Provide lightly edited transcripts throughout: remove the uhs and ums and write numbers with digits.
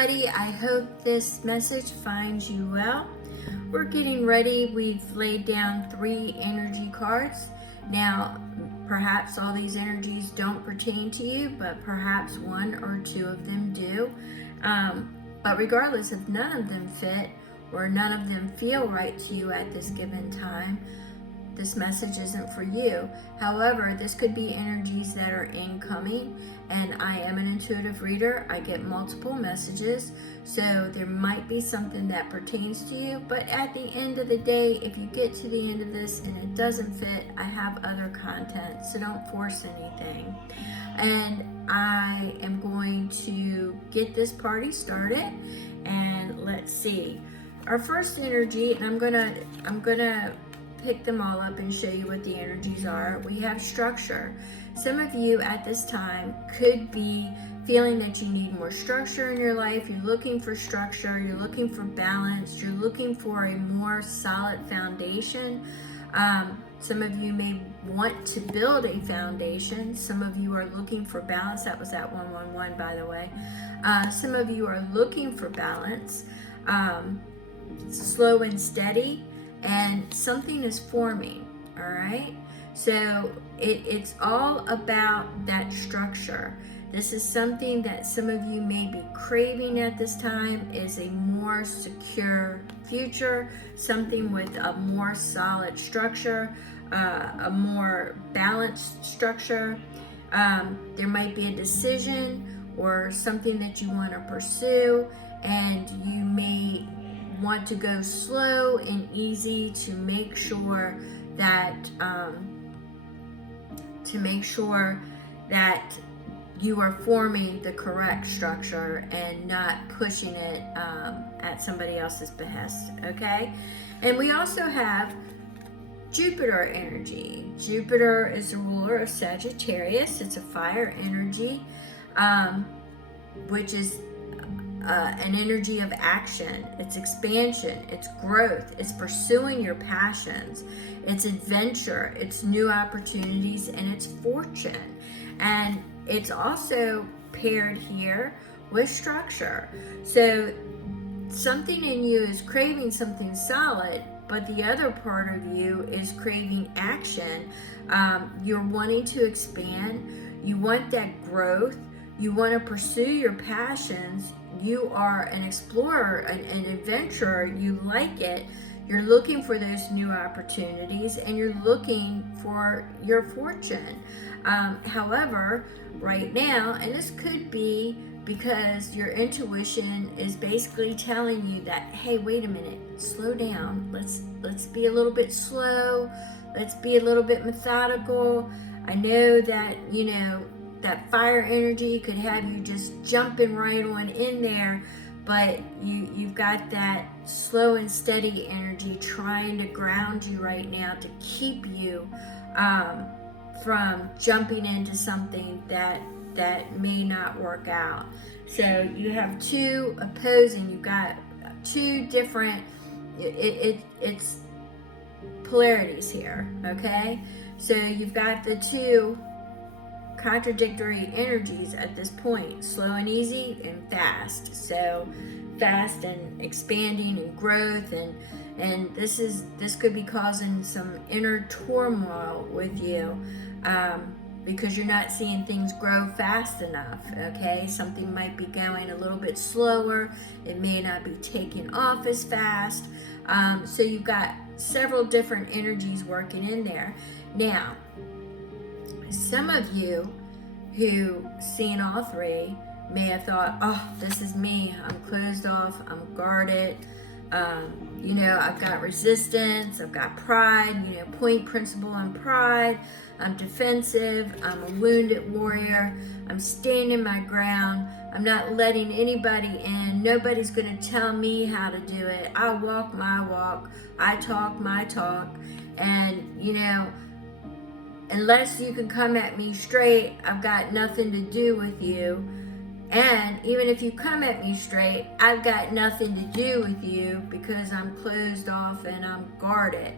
everybody. I hope this message finds you well. We're getting ready. We've laid down 3 energy cards. Now, perhaps all these energies don't pertain to you, but perhaps 1 or 2 of them do. But regardless, if none of them fit or none of them feel right to you at this given time, this message isn't for you. However, this could be energies that are incoming, and I am an intuitive reader. I get multiple messages, so there might be something that pertains to you, but at the end of the day, if you get to the end of this and it doesn't fit, I have other content, so don't force anything. And I am going to get this party started, and let's see. Our first energy, and I'm gonna pick them all up and show you what the energies are. We have structure. Some of you at this time could be feeling that you need more structure in your life. You're looking for structure, you're looking for balance, you're looking for a more solid foundation. Some of you may want to build a foundation. Some of you are looking for balance. That was that 111, by the way. Some of you are looking for balance, slow and steady, and something is forming. All right, so it's all about that structure. This is something that some of you may be craving at this time, is a more secure future, something with a more solid structure, a more balanced structure. There might be a decision or something that you want to pursue, and you may want to go slow and easy to make sure that you are forming the correct structure and not pushing it at somebody else's behest. Okay, and we also have Jupiter energy. Jupiter is the ruler of Sagittarius. It's a fire energy, which is an energy of action. It's expansion, it's growth, it's pursuing your passions, it's adventure, it's new opportunities, and it's fortune. And it's also paired here with structure. So something in you is craving something solid, but the other part of you is craving action. You're wanting to expand, you want that growth, you want to pursue your passions. You are an explorer, an adventurer, you like it, you're looking for those new opportunities, and you're looking for your fortune. However, right now, and this could be because your intuition is basically telling you that, hey, wait a minute, slow down, let's be a little bit slow, let's be a little bit methodical. I know that, that fire energy could have you just jumping right on in there, but you've got that slow and steady energy trying to ground you right now to keep you from jumping into something that may not work out. So you have 2 opposing, you've got 2 different, it's polarities here, okay? So you've got the 2 contradictory energies at this point, slow and easy and fast. So fast and expanding and growth, and this could be causing some inner turmoil with you, because you're not seeing things grow fast enough. Okay, something might be going a little bit slower, it may not be taking off as fast. So you've got several different energies working in there. Now, some of you who seen all 3 may have thought, oh, this is me, I'm closed off, I'm guarded, I've got resistance, I've got pride, point, principle, and pride, I'm defensive, I'm a wounded warrior, I'm standing my ground, I'm not letting anybody in, nobody's gonna tell me how to do it, I walk my walk, I talk my talk, and unless you can come at me straight, I've got nothing to do with you. And even if you come at me straight, I've got nothing to do with you because I'm closed off and I'm guarded.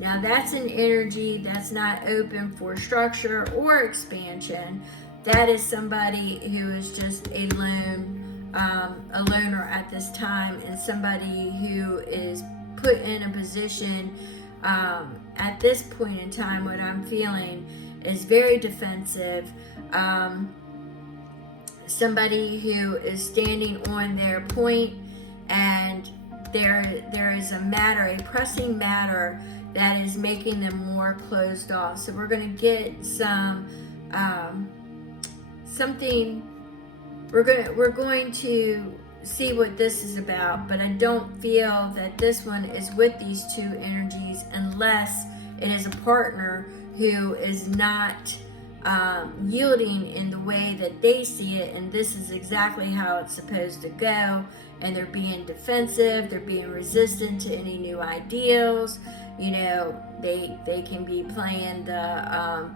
Now that's an energy that's not open for structure or expansion. That is somebody who is just a lone a loner at this time, and somebody who is put in a position at this point in time. What I'm feeling is very defensive. Somebody who is standing on their point, and there is a matter, a pressing matter that is making them more closed off. So we're going to get something. We're going to see what this is about, but I don't feel that this one is with these two energies unless it is a partner who is not yielding in the way that they see it, and this is exactly how it's supposed to go, and they're being defensive, they're being resistant to any new ideals. You know, they can be playing the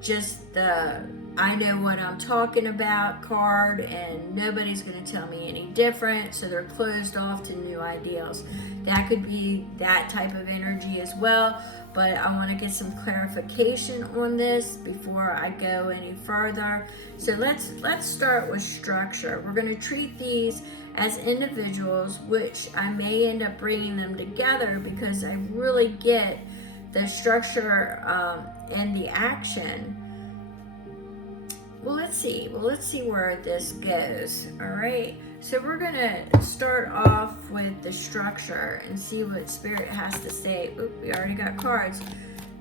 just the I know what I'm talking about card, and nobody's going to tell me any different, so they're closed off to new ideals. That could be that type of energy as well, but I want to get some clarification on this before I go any further. So let's start with structure. We're going to treat these as individuals, which I may end up bringing them together because I really get the structure and the action. Well, let's see where this goes. All right, so we're gonna start off with the structure and see what Spirit has to say. Oop, we already got cards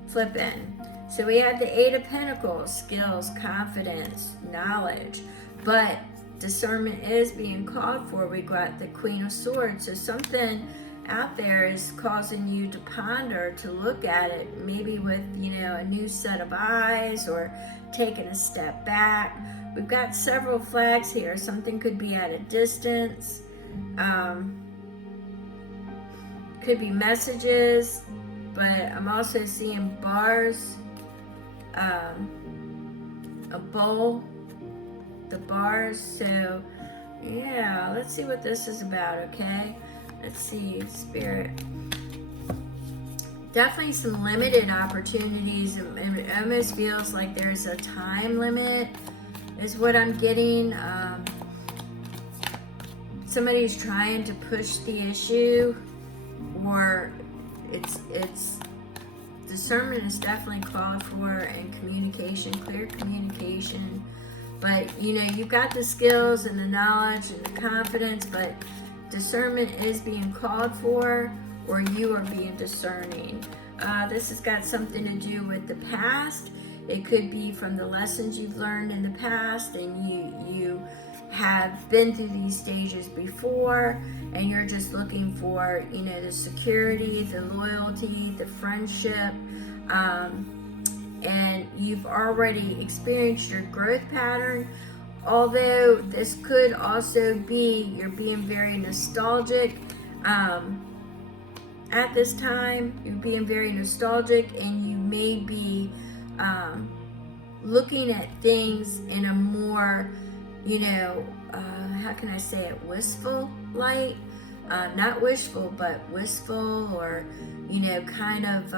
flipping. So we have the Eight of Pentacles, skills, confidence, knowledge, but discernment is being called for. We got the Queen of Swords, so something out there is causing you to ponder, to look at it, maybe with, a new set of eyes, or taking a step back. We've got several flags here. Something could be at a distance, could be messages, but I'm also seeing bars, a bowl, the bars. So yeah, let's see what this is about. Okay, let's see, Spirit. Definitely some limited opportunities. It almost feels like there's a time limit is what I'm getting. Somebody's trying to push the issue, or it's discernment is definitely called for, and communication, clear communication. But you've got the skills and the knowledge and the confidence, but discernment is being called for, or you are being discerning. This has got something to do with the past. It could be from the lessons you've learned in the past, and you have been through these stages before, and you're just looking for, the security, the loyalty, the friendship, and you've already experienced your growth pattern. Although this could also be you're being very nostalgic. At this time, you're being very nostalgic, and you may be looking at things in a more, how can I say it, wistful light. Not wishful, but wistful, or, kind of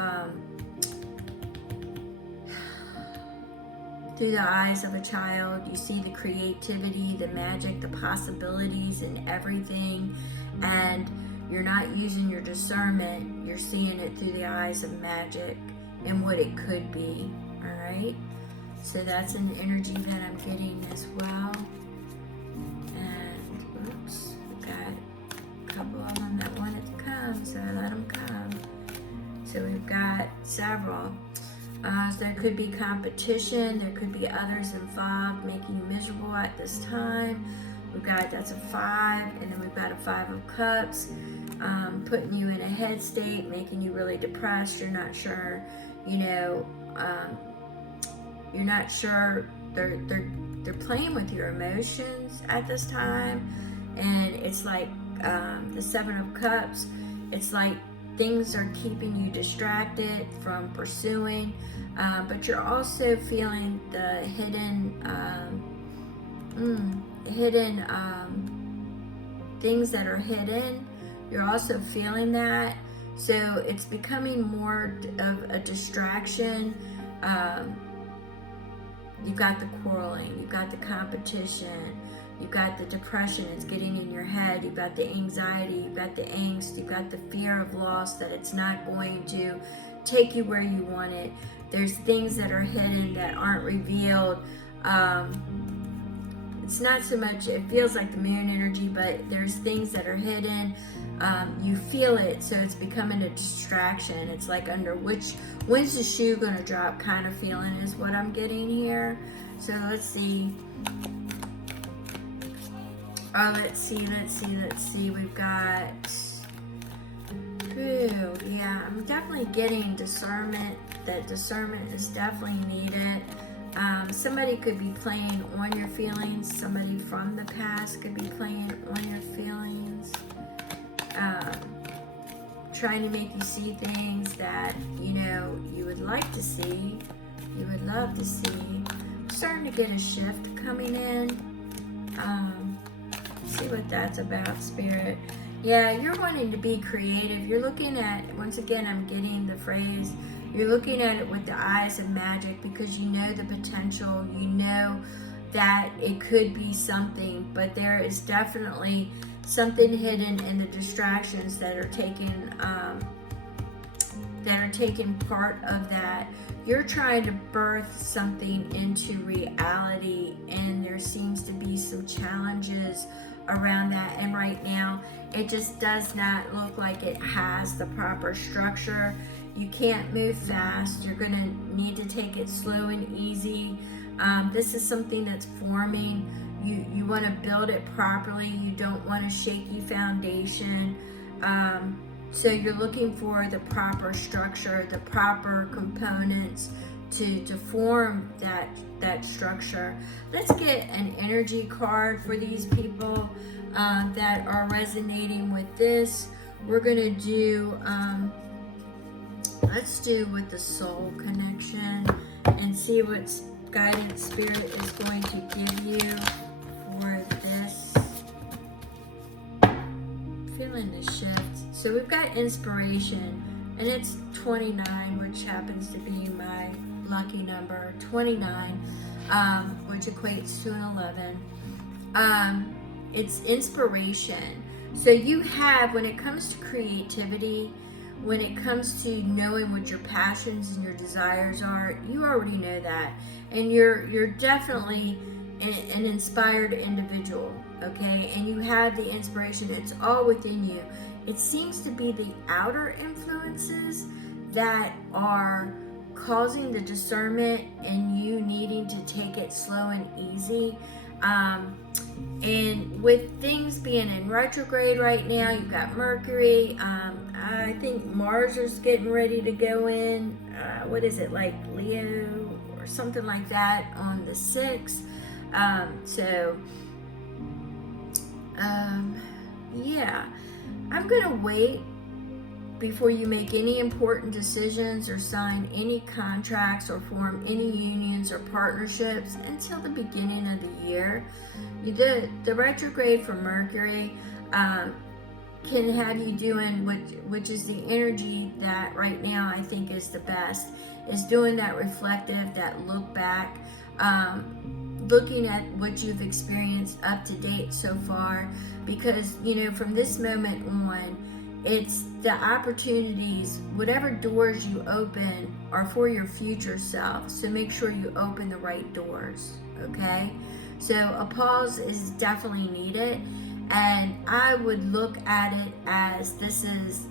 through the eyes of a child. You see the creativity, the magic, the possibilities in everything, and you're not using your discernment. You're seeing it through the eyes of magic and what it could be. All right, so that's an energy that I'm getting as well. And oops, we got a couple of them that wanted to come, so I let them come. So we've got several. So there could be competition, there could be others involved making you miserable at this time. We've got, that's a 5, and then we've got a 5 of Cups, putting you in a head state, making you really depressed. You're not sure, you're not sure. They're playing with your emotions at this time, and it's like the 7 of Cups. It's like things are keeping you distracted from pursuing, but you're also feeling the hidden things that are hidden. You're also feeling that, so it's becoming more of a distraction. You've got the quarreling, you've got the competition, You've got the depression, it's getting in your head. You've got the anxiety, you've got the angst, you've got the fear of loss, that it's not going to take you where you want it. There's things that are hidden that aren't revealed. It's not so much, it feels like the moon energy, but there's things that are hidden. You feel it, so it's becoming a distraction. It's like under when's the shoe going to drop kind of feeling is what I'm getting here. So let's see. Oh, let's see. We've got, yeah, I'm definitely getting discernment. That discernment is definitely needed. Somebody could be playing on your feelings. Somebody from the past could be playing on your feelings. Trying to make you see things that, you would like to see. You would love to see. I'm starting to get a shift coming in. See what that's about, Spirit. Yeah, you're wanting to be creative. You're looking at, once again, I'm getting the phrase, you're looking at it with the eyes of magic, because you know the potential, you know that it could be something, but there is definitely something hidden in the distractions that are taking part of that. You're trying to birth something into reality, and there seems to be some challenges around that, and right now it just does not look like it has the proper structure. You can't move fast. You're going to need to take it slow and easy. This is something that's forming. You want to build it properly. You don't want a shaky foundation. So you're looking for the proper structure, the proper components to form that structure. Let's get an energy card for these people that are resonating with this. We're going to do, let's do with the soul connection and see what guidance Spirit is going to give you for this. Feeling the shift. So we've got inspiration, and it's 29, which happens to be my lucky number, 29, which equates to an 11. It's inspiration. So you have, when it comes to creativity, when it comes to knowing what your passions and your desires are, you already know that, and you're definitely an inspired individual, okay? And you have the inspiration. It's all within you. It seems to be the outer influences that are causing the discernment and you needing to take it slow and easy. And with things being in retrograde right now, you've got Mercury. I think Mars is getting ready to go in. What is it, like Leo or something like that on the 6th? Yeah, I'm gonna wait before you make any important decisions or sign any contracts or form any unions or partnerships until the beginning of the year. The retrograde for Mercury can have you doing which is the energy that right now I think is the best, is doing that reflective, that look back, looking at what you've experienced up to date so far, because from this moment on, it's the opportunities, whatever doors you open are for your future self. So make sure you open the right doors, okay? So a pause is definitely needed, and I would look at it as this is,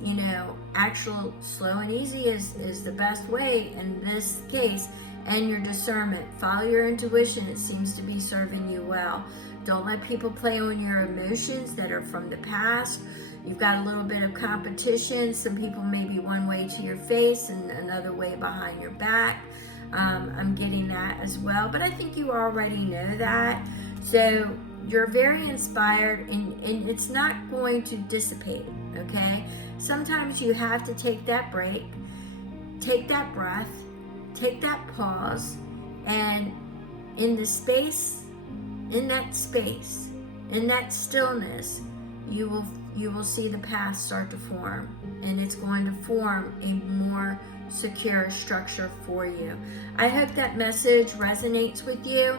actual slow and easy is the best way in this case. And your discernment, follow your intuition. It seems to be serving you well. Don't let people play on your emotions that are from the past. You've got a little bit of competition. Some people may be one way to your face and another way behind your back. I'm getting that as well, but I think you already know that. So you're very inspired, and it's not going to dissipate, okay? Sometimes you have to take that break, take that breath, take that pause, and in that space, in that stillness, you will see the path start to form, and it's going to form a more secure structure for you. I hope that message resonates with you.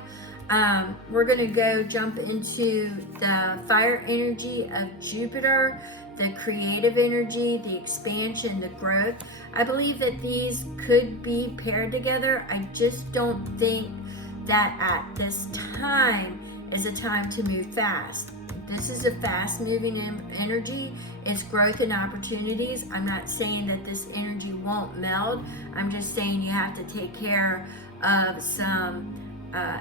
We're going to go jump into the fire energy of Jupiter, the creative energy, the expansion, the growth. I believe that these could be paired together. I just don't think that at this time is a time to move fast. This is a fast moving energy. It's growth and opportunities. I'm not saying that this energy won't meld. I'm just saying you have to take care of some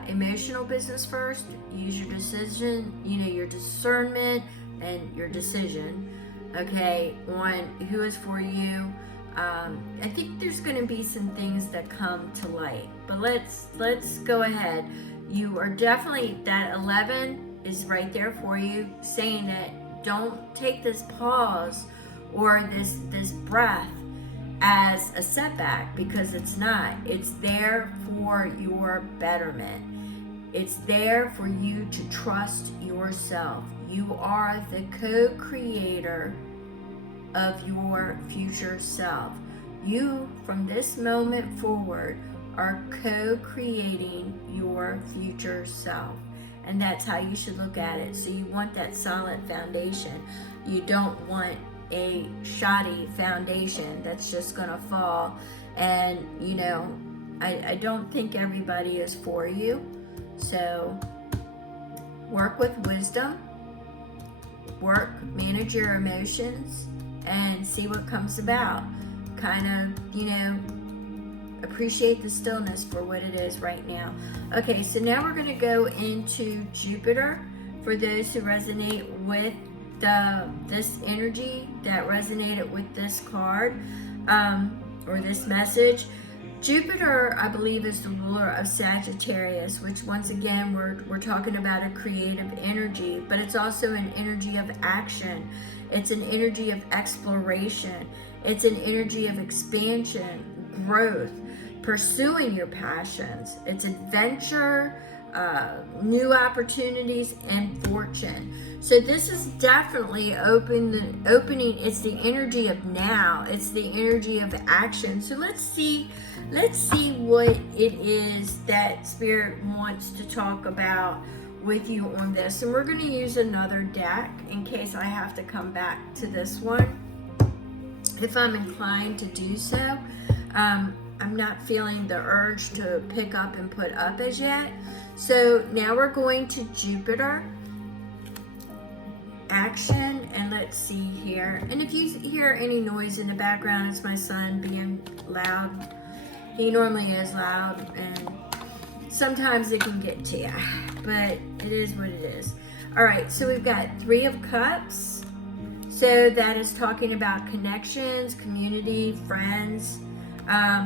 emotional business first. Use your decision, your discernment and your decision, okay, on who is for you. I think there's going to be some things that come to light, but let's go ahead. You are definitely, that 11 is right there for you, saying that don't take this pause or this breath as a setback, because it's not. It's there for your betterment. It's there for you to trust yourself. You are the co-creator of your future self. You, from this moment forward, are co-creating your future self. And that's how you should look at it. So you want that solid foundation. You don't want a shoddy foundation that's just gonna fall. And I don't think everybody is for you. So work with wisdom, manage your emotions, and see what comes about. Kind of, appreciate the stillness for what it is right now. Okay, so now we're going to go into Jupiter for those who resonate with this energy, that resonated with this card or this message. Jupiter, I believe, is the ruler of Sagittarius, which once again, we're talking about a creative energy, but it's also an energy of action. It's an energy of exploration. It's an energy of expansion, growth, pursuing your passions. It's adventure, new opportunities, and fortune. So this is definitely opening. It's the energy of now. It's the energy of action. So let's see what it is that Spirit wants to talk about with you on this. And we're going to use another deck in case I have to come back to this one, if I'm inclined to do so. I'm not feeling the urge to pick up and put up as yet. So now we're going to Jupiter, action, and let's see here. And if you hear any noise in the background, it's my son being loud. He normally is loud, and sometimes it can get to you, but it is what it is. All right, so we've got 3 of Cups. So that is talking about connections, community, friends.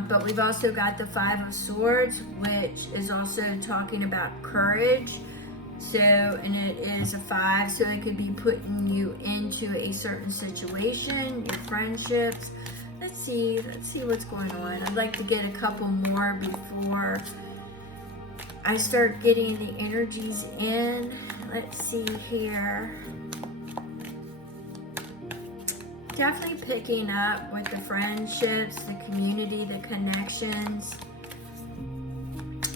But we've also got the 5 of Swords, which is also talking about courage. So, and it is a 5, so it could be putting you into a certain situation, your friendships. Let's see what's going on. I'd like to get a couple more before I start getting the energies in. Let's see here. Definitely picking up with the friendships, the community, the connections.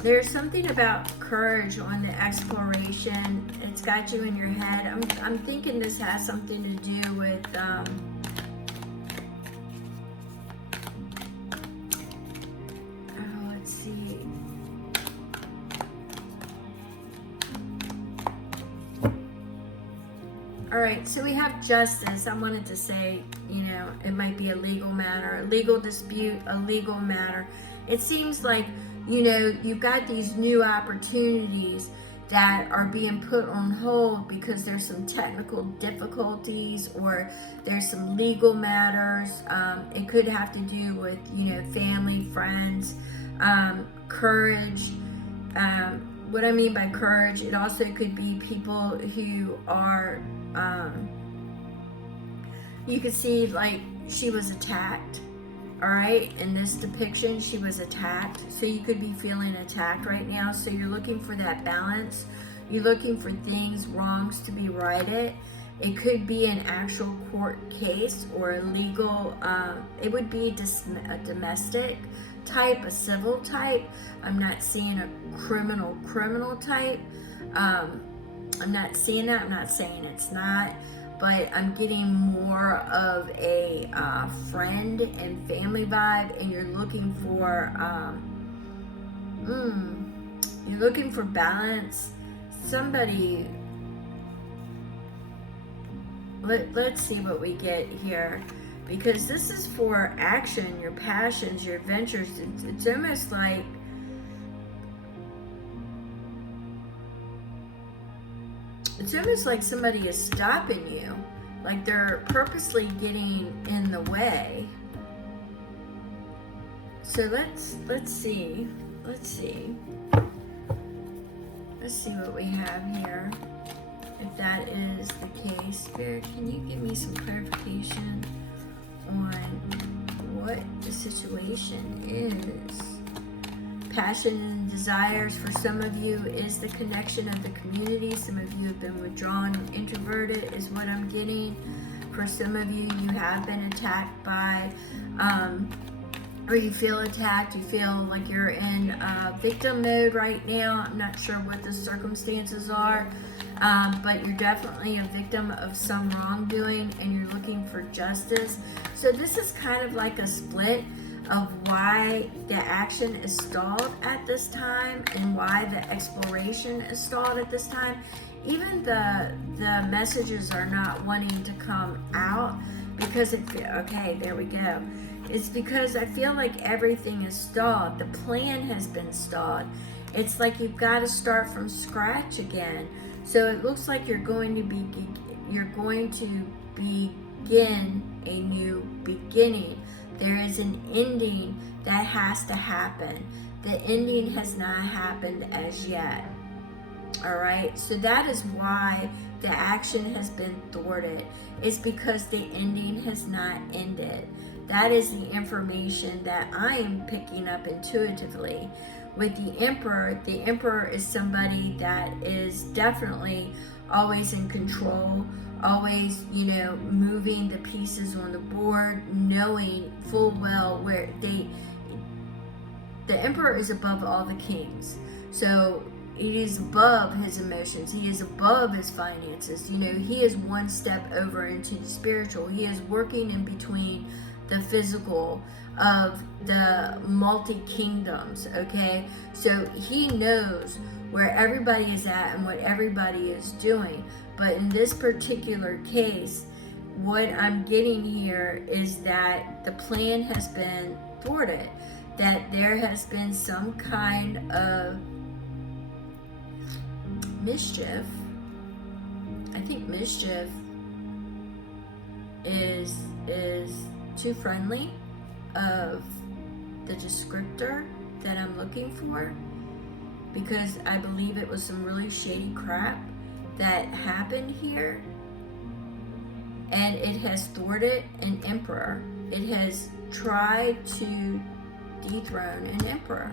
There's something about courage on the exploration. It's got you in your head. I'm thinking this has something to do with let's see. All right, so we have justice. I wanted to say, it might be a legal matter, a legal dispute, a legal matter. It seems like, you've got these new opportunities that are being put on hold because there's some technical difficulties or there's some legal matters. It could have to do with, family, friends, courage. What I mean by courage, it also could be people who are, you could see like she was attacked. All right, in this depiction, she was attacked. So you could be feeling attacked right now. So you're looking for that balance. You're looking for things, wrongs to be righted. It could be an actual court case or a legal, it would be a domestic type, a civil type. I'm not seeing a criminal type. I'm not seeing that. I'm not saying it's not, but I'm getting more of a friend and family vibe, and you're looking for balance. Somebody, let's see what we get here, because this is for action, your passions, your adventures. It's almost like somebody is stopping you, like they're purposely getting in the way. So let's see what we have here. If that is the case, Spirit, can you give me some clarification on what the situation is? Passion and desires for some of you is the connection of the community. Some of you have been withdrawn, introverted is what I'm getting. For some of you, you have been attacked by, or you feel attacked, you feel like you're in victim mode right now. I'm not sure what the circumstances are, but you're definitely a victim of some wrongdoing and you're looking for justice. So this is kind of like a split of why the action is stalled at this time and why the exploration is stalled at this time. Even the messages are not wanting to come out because okay, there we go. It's because I feel like everything is stalled. The plan has been stalled. It's like you've got to start from scratch again. So it looks like you're going to begin a new beginning. There is an ending that has to happen. The ending has not happened as yet. All right, so that is why the action has been thwarted. It's because the ending has not ended. That is the information that I am picking up intuitively. With the Emperor is somebody that is definitely always in control, always, moving the pieces on the board, knowing full well where the Emperor is above all the kings. So he is above his emotions. He is above his finances. He is one step over into the spiritual. He is working in between the physical of the multi-kingdoms, okay? So he knows where everybody is at and what everybody is doing. But in this particular case, what I'm getting here is that the plan has been thwarted, that there has been some kind of mischief. I think mischief is too friendly of the descriptor that I'm looking for, because I believe it was some really shady crap that happened here, and it has thwarted an emperor. It has tried to dethrone an emperor.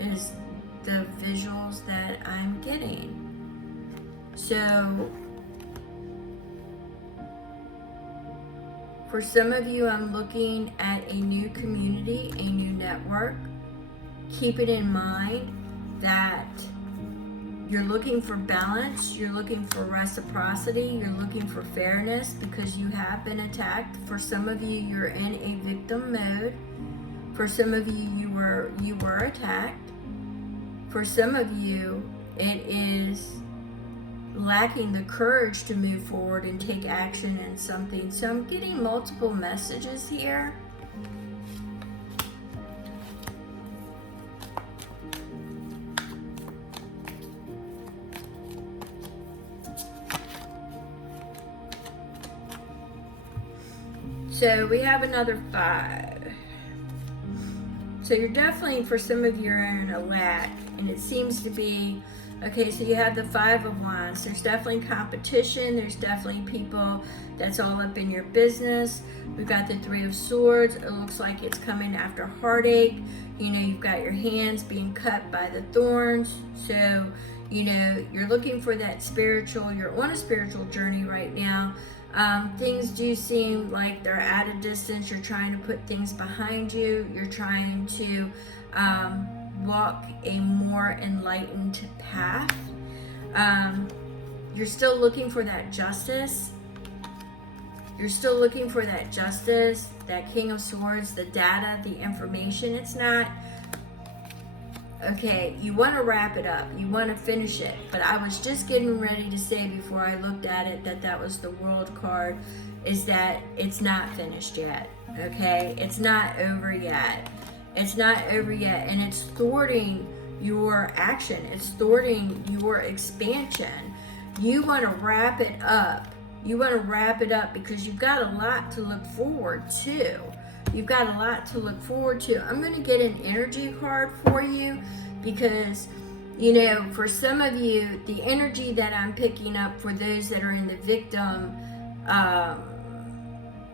It is the visuals that I'm getting. So for some of you, I'm looking at a new community, a new network. Keep it in mind that you're looking for balance, you're looking for reciprocity, you're looking for fairness because you have been attacked. For some of you, you're in a victim mode. For some of you, you were attacked. For some of you, it is lacking the courage to move forward and take action in something. So I'm getting multiple messages here. So we have another 5. So you're definitely, for some of you, are in a lack, and it seems to be, okay, so you have the 5 of Wands. There's definitely competition. There's definitely people that's all up in your business. We've got the 3 of Swords. It looks like it's coming after heartache. You've got your hands being cut by the thorns. So, you're looking for that you're on a spiritual journey right now. Things do seem like they're at a distance. You're trying to put things behind you. You're trying to walk a more enlightened path. You're still looking for that justice. You're still looking for that justice, that King of Swords, the data, the information. It's not, okay, you want to wrap it up. You want to finish it. But I was just getting ready to say before I looked at it that was the World card, is that it's not finished yet, okay? It's not over yet. It's not over yet, and it's thwarting your action. It's thwarting your expansion. You want to wrap it up. You want to wrap it up because you've got a lot to look forward to. You've got a lot to look forward to. I'm going to get an energy card for you because, for some of you, the energy that I'm picking up for those that are in the victim, I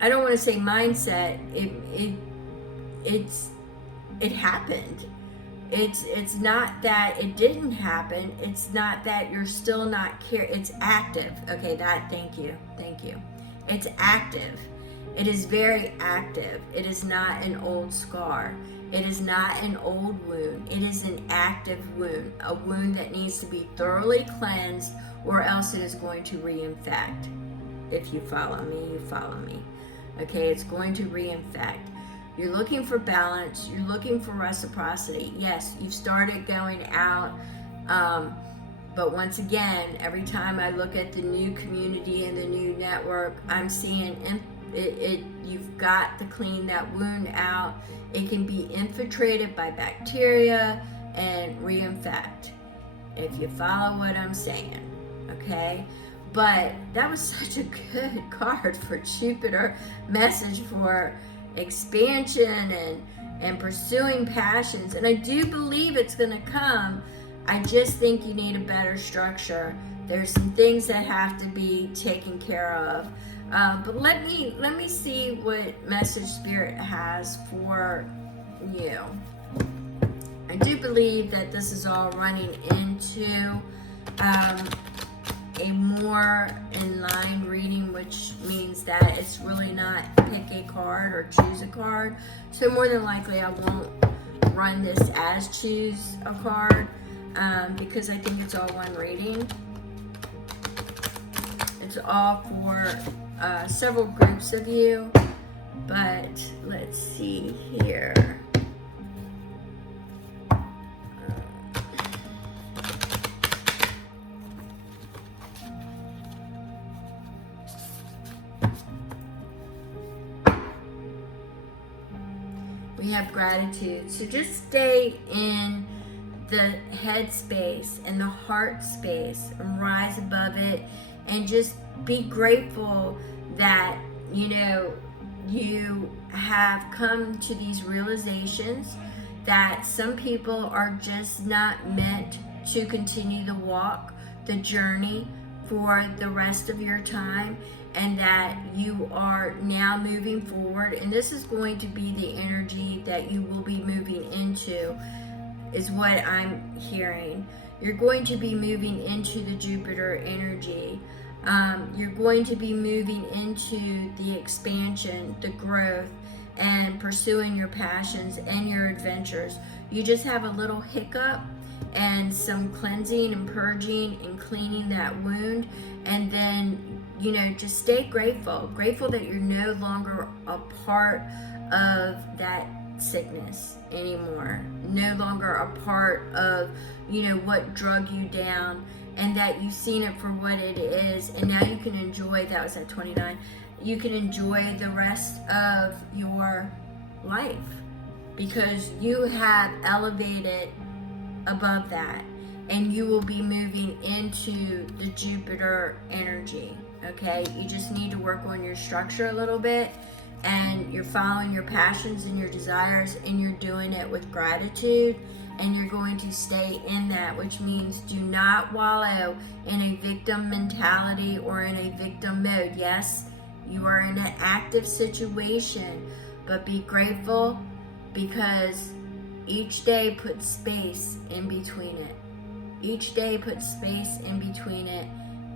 don't want to say mindset. It happened. It's not that it didn't happen. It's not that you're still not care. It's active. Okay, thank you. It's active. It is very active. It is not an old scar. It is not an old wound. It is an active wound. A wound that needs to be thoroughly cleansed, or else it is going to reinfect. If you follow me, you follow me. Okay, it's going to reinfect. You're looking for balance. You're looking for reciprocity. Yes, you've started going out. But once again, every time I look at the new community and the new network, I'm seeing you've got to clean that wound out. It can be infiltrated by bacteria and reinfect. If you follow what I'm saying, okay? But that was such a good card for Jupiter. Message for expansion and pursuing passions, and I do believe it's going to come. I just think you need a better structure. There's some things that have to be taken care of, but let me see what message Spirit has for you. I do believe that this is all running into a more in line reading, which means that it's really not pick a card or choose a card. So more than likely I won't run this as choose a card because I think it's all one reading. It's all for several groups of you, but let's see here. We have gratitude. So just stay in the head space and the heart space and rise above it, and just be grateful that you have come to these realizations that some people are just not meant to continue the walk, the journey for the rest of your time, and that you are now moving forward. And this is going to be the energy that you will be moving into, is what I'm hearing. You're going to be moving into the Jupiter energy. You're going to be moving into the expansion, the growth, and pursuing your passions and your adventures. You just have a little hiccup and some cleansing and purging and cleaning that wound, and then just stay grateful that you're no longer a part of that sickness anymore, no longer a part of what drug you down, and that you've seen it for what it is, and now you can enjoy, that was at 29, you can enjoy the rest of your life because you have elevated above that, and you will be moving into the Jupiter energy. Okay, you just need to work on your structure a little bit, and you're following your passions and your desires, and you're doing it with gratitude, and you're going to stay in that, which means do not wallow in a victim mentality or in a victim mode. Yes, you are in an active situation, but be grateful because each day puts space in between it. Each day put space in between it,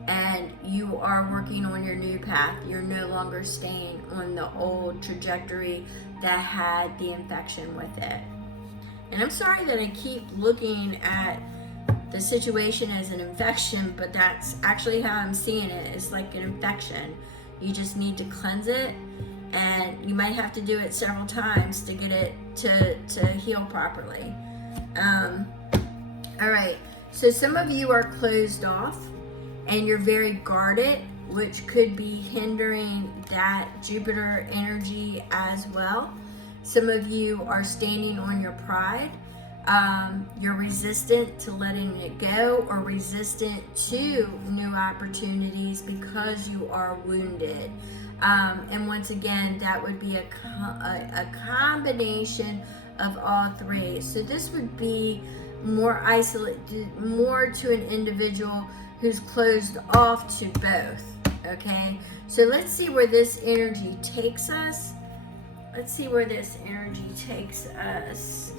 and you are working on your new path. You're no longer staying on the old trajectory that had the infection with it. And I'm sorry that I keep looking at the situation as an infection, but that's actually how I'm seeing it. It's like an infection. You just need to cleanse it, and you might have to do it several times to get it to heal properly. All right, so some of you are closed off and you're very guarded, which could be hindering that Jupiter energy as well. Some of you are standing on your pride. You're resistant to letting it go, or resistant to new opportunities because you are wounded. And once again, that would be a combination of all three. So this would be more isolated, more to an individual who's closed off to both. Okay, so let's see where this energy takes us. Let's see where this energy takes us.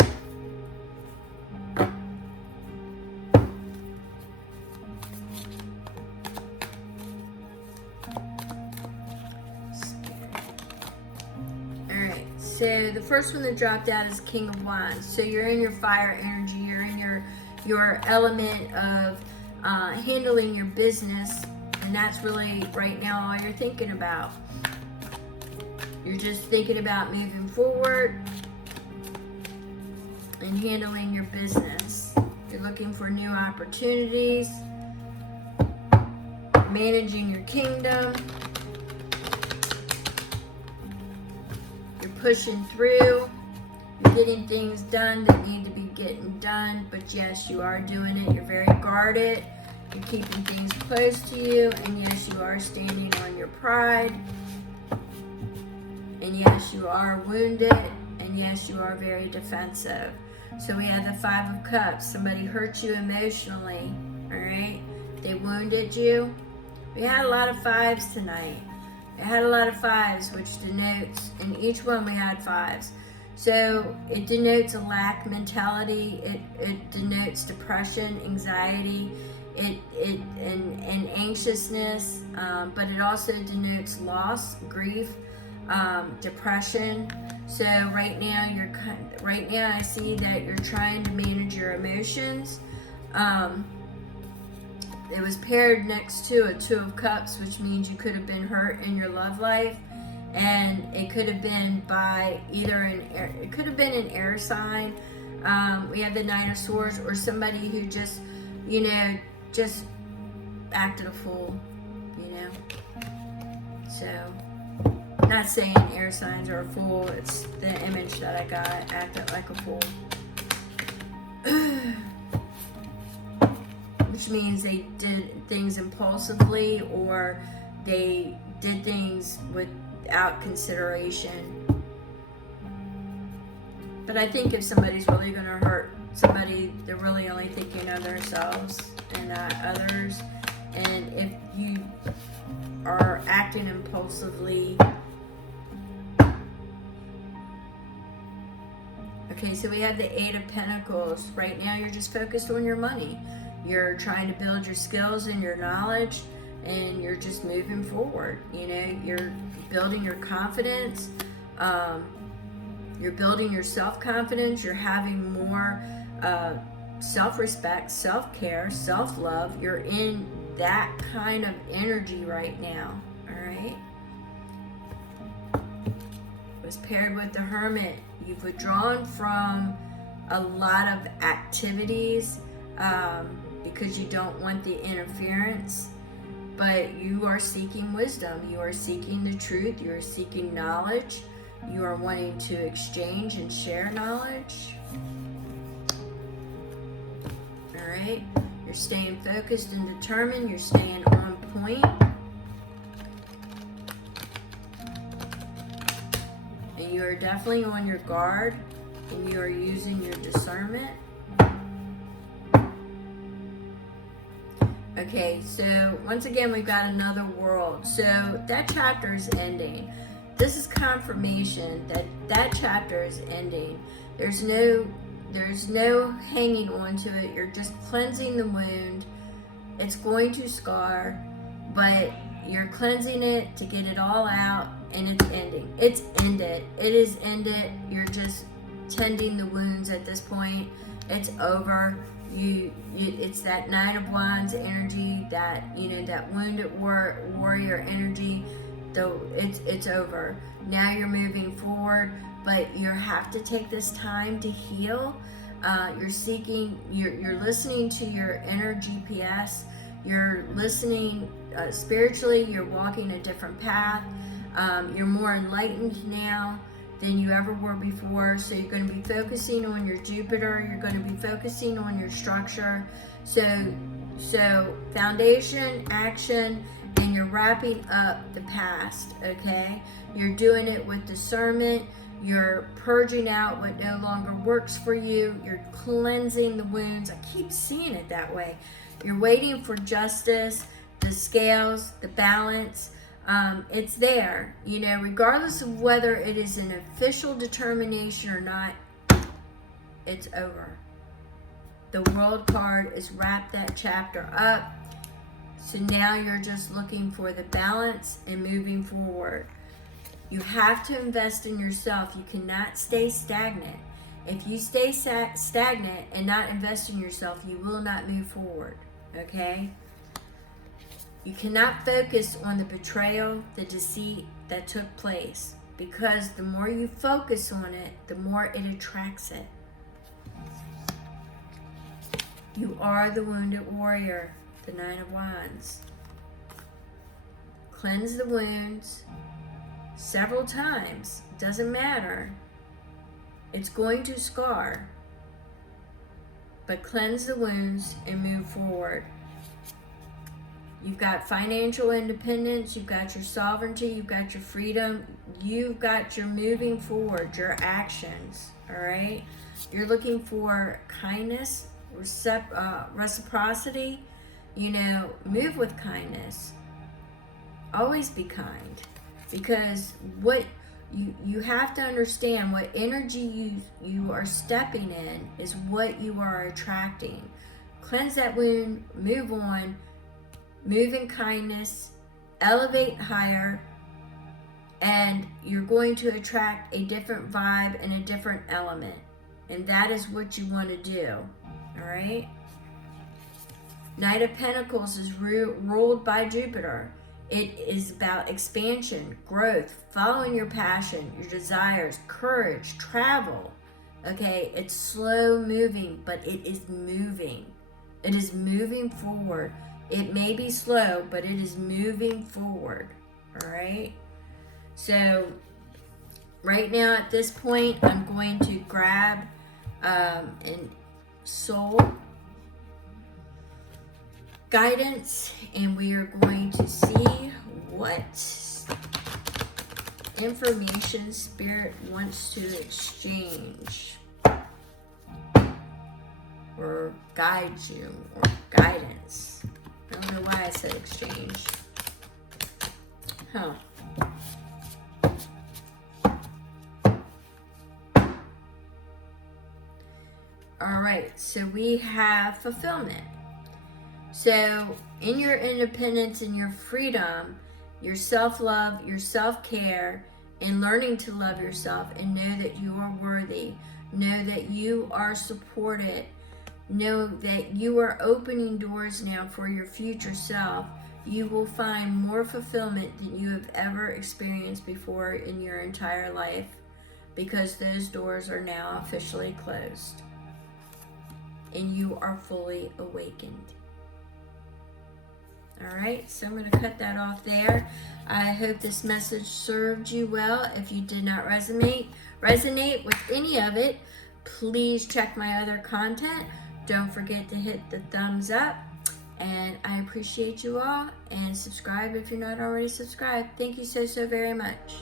So the first one that dropped out is King of Wands. So you're in your fire energy. You're in your element of handling your business, and that's really right now all you're thinking about. You're just thinking about moving forward and handling your business. You're looking for new opportunities, managing your kingdom. Pushing through, you're getting things done that need to be getting done, but yes, you are doing it. You're very guarded, you're keeping things close to you, and yes, you are standing on your pride, and yes, you are wounded, and yes, you are very defensive. So we have the Five of Cups. Somebody hurt you emotionally, all right? They wounded you. We had a lot of fives tonight. It had a lot of fives, which denotes, in each one we had fives. So it denotes a lack mentality. It denotes depression, anxiety, and anxiousness. But it also denotes loss, grief, depression. So right now I see that you're trying to manage your emotions. It was paired next to a Two of Cups, which means you could have been hurt in your love life, and it could have been by it could have been an air sign. We have the Nine of Swords, or somebody who just acted a fool, So, not saying air signs are a fool. It's the image that I got. Acted like a fool. Which means they did things impulsively, or they did things without consideration. But I think if somebody's really going to hurt somebody, they're really only thinking of themselves and not others. And if you are acting impulsively. Okay, so we have the Eight of Pentacles. Right now you're just focused on your money. You're trying to build your skills and your knowledge, and you're just moving forward. You're building your confidence. You're building your self-confidence. You're having more self-respect, self-care, self-love. You're in that kind of energy right now. All right. It was paired with the Hermit. You've withdrawn from a lot of activities because you don't want the interference, but you are seeking wisdom. You are seeking the truth. You are seeking knowledge. You are wanting to exchange and share knowledge. All right. You're staying focused and determined. You're staying on point. And you are definitely on your guard, and you are using your discernment. Okay, so once again, we've got another world. So that chapter is ending. This is confirmation that that chapter is ending. There's no There's no hanging on to it. You're just cleansing the wound. It's going to scar, but you're cleansing it to get it all out, and it's ending. It's ended. It is ended. You're just tending the wounds at this point. It's over. It's that Knight of Wands energy, that, you know, that wounded warrior energy. Though it's over. Now you're moving forward, but you have to take this time to heal. You're listening to your inner GPS. You're listening spiritually. You're walking a different path. You're more enlightened now than you ever were before. So you're going to be focusing on your Jupiter. You're going to be focusing on your structure. So foundation, action, and you're wrapping up the past, okay? You're doing it with discernment. You're purging out what no longer works for you. You're cleansing the wounds. I keep seeing it that way. You're waiting for justice, the scales, the balance. It's there, you know, regardless of whether it is an official determination or not, it's over. The World card is wrapped that chapter up. So now you're just looking for the balance and moving forward. You have to invest in yourself. You cannot stay stagnant. If you stay stagnant and not invest in yourself, you will not move forward, okay? You cannot focus on the betrayal, the deceit that took place, because the more you focus on it, the more it attracts it. You are the wounded warrior, the Nine of Wands. Cleanse the wounds several times. It doesn't matter. It's going to scar. But cleanse the wounds and move forward. You've got financial independence. You've got your sovereignty. You've got your freedom. You've got your moving forward, your actions. All right? You're looking for kindness, reciprocity. You know, move with kindness. Always be kind, because what you have to understand, what energy you are stepping in is what you are attracting. Cleanse that wound, move on, move in kindness, elevate higher, and you're going to attract a different vibe and a different element. And that is what you want to do. All right? Knight of Pentacles is ruled by Jupiter. It is about expansion, growth, following your passion, your desires, courage, travel. Okay, it's slow moving, but it is moving. It is moving forward. It may be slow, but it is moving forward. All right? So, right now at this point, I'm going to grab an soul guidance, and we are going to see what information Spirit wants to exchange or guide you, or guidance. I don't know why I said exchange. Huh. All right, so we have fulfillment. So in your independence and your freedom, your self-love, your self-care, and learning to love yourself and know that you are worthy, know that you are supported, know that you are opening doors now for your future self, you will find more fulfillment than you have ever experienced before in your entire life, because those doors are now officially closed and you are fully awakened. All right, so I'm going to cut that off there. I hope this message served you well. If you did not resonate with any of it, please check my other content. Don't forget to hit the thumbs up. And I appreciate you all. And subscribe if you're not already subscribed. Thank you so very much.